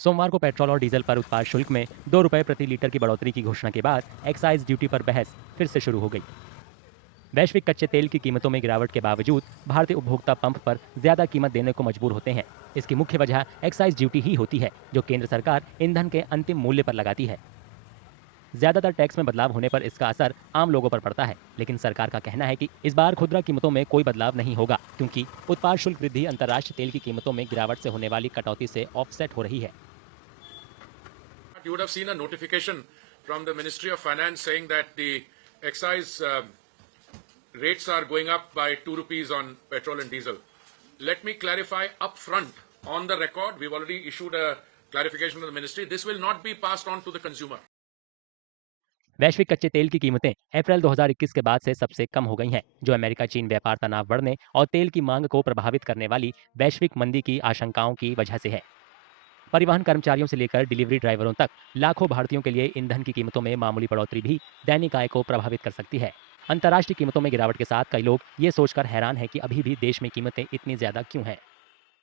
सोमवार को पेट्रोल और डीजल पर उत्पाद शुल्क में 2 रुपए प्रति लीटर की बढ़ोतरी की घोषणा के बाद एक्साइज ड्यूटी पर बहस फिर से शुरू हो गई। वैश्विक कच्चे तेल की कीमतों में गिरावट के बावजूद भारतीय उपभोक्ता पंप पर ज्यादा कीमत देने को मजबूर होते हैं। इसकी मुख्य वजह एक्साइज ड्यूटी ही होती है, जो केंद्र सरकार ईंधन के अंतिम मूल्य पर लगाती है। ज्यादातर टैक्स में बदलाव होने पर इसका असर आम लोगों पर पड़ता है, लेकिन सरकार का कहना है कि इस बार खुदरा कीमतों में कोई बदलाव नहीं होगा, क्योंकि उत्पाद शुल्क वृद्धि अंतर्राष्ट्रीय तेल की कीमतों में गिरावट से होने वाली कटौती से ऑफसेट हो रही है। You would have seen a notification from the Ministry of Finance saying that the excise rates are going up by 2 rupees on petrol and diesel. Let me clarify up front on the record. We've already issued a clarification to the ministry. This will not be passed on to the consumer. वैश्विक कच्चे तेल की कीमतें अप्रैल 2021 के बाद से सबसे कम हो गई हैं, जो अमेरिका चीन व्यापार तनाव बढ़ने और तेल की मांग को प्रभावित करने वाली वैश्विक मंदी की आशंकाओं की वजह से है। परिवहन कर्मचारियों से लेकर डिलीवरी ड्राइवरों तक लाखों भारतीयों के लिए ईंधन की कीमतों में मामूली बढ़ोतरी भी दैनिक आय को प्रभावित कर सकती है। अंतर्राष्ट्रीय कीमतों में गिरावट के साथ कई लोग ये सोचकर हैरान हैं कि अभी भी देश में कीमतें इतनी ज्यादा क्यों हैं।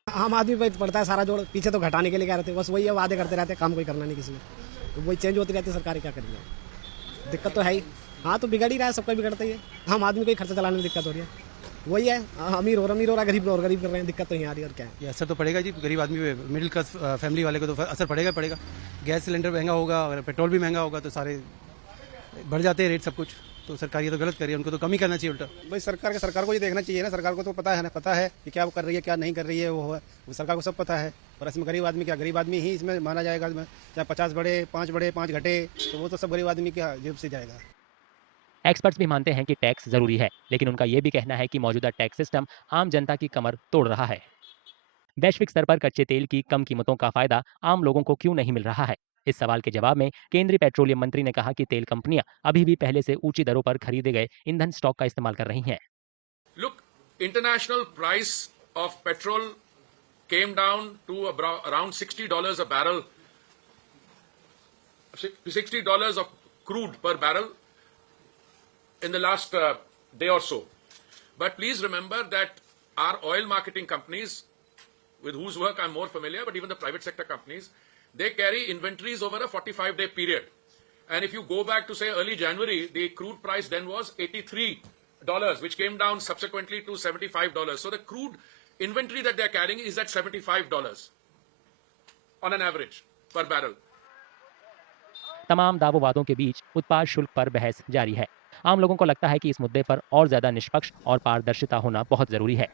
आम आदमी पे पड़ता है सारा जोड़, पीछे तो घटाने के लिए कह रहे थे, बस वही है, वादे करते रहते हैं, काम कोई करना नहीं किसी ने, तो वही चेंज होती रहती है, सरकार क्या करेंगे। दिक्कत तो है ही, हाँ तो बिगड़ ही रहा है, सबका बिगड़ता ही है। आम आदमी को ही खर्चा चलाने में दिक्कत हो रही है, वही है, अमीर हो रहा है, गरीब और गरीब कर रहे हैं, दिक्कत तो नहीं आ रही और क्या है। ये असर तो पड़ेगा जी, गरीब आदमी पे, मिडिल क्लास फैमिली वाले को तो असर पड़ेगा पड़ेगा। गैस सिलेंडर महंगा होगा, अगर पेट्रोल भी महंगा होगा तो सारे बढ़ जाते हैं रेट सब कुछ। तो सरकार ये तो गलत कर रही है, उनको तो कम ही करना चाहिए उल्टा। भाई सरकार को ये देखना चाहिए ना, सरकार को तो पता है ना, पता है कि क्या वो कर रही है क्या नहीं कर रही है, वो सरकार को सब पता है। और इसमें गरीब आदमी क्या, गरीब आदमी ही इसमें माना जाएगा, चाहे 50 बढ़े 5 घटे, तो वो तो सब गरीब आदमी की जेब से जाएगा। एक्सपर्ट्स भी मानते हैं कि टैक्स जरूरी है, लेकिन उनका यह भी कहना है कि मौजूदा टैक्स सिस्टम आम जनता की कमर तोड़ रहा है। वैश्विक स्तर पर कच्चे तेल की कम कीमतों का फायदा आम लोगों को क्यों नहीं मिल रहा है? इस सवाल के जवाब में केंद्रीय पेट्रोलियम मंत्री ने कहा कि तेल कंपनियां अभी भी पहले से ऊंची दरों पर खरीदे गए ईंधन स्टॉक का इस्तेमाल कर रही हैं। Look, international price of petrol came down to around $60 a barrel, $60 of crude per barrel in the last day or so. But please remember that our oil marketing companies, with whose work I'm more familiar, but even the private sector companies, they carry inventories over a 45-day period. And if you go back to say early January, the crude price then was $83, which came down subsequently to $75. So the crude inventory that they're carrying is at $75 on an average per barrel. तमाम दावों वादों के बीच उत्पाद शुल्क पर बहस जारी है। आम लोगों को लगता है कि इस मुद्दे पर और ज्यादा निष्पक्ष और पारदर्शिता होना बहुत जरूरी है।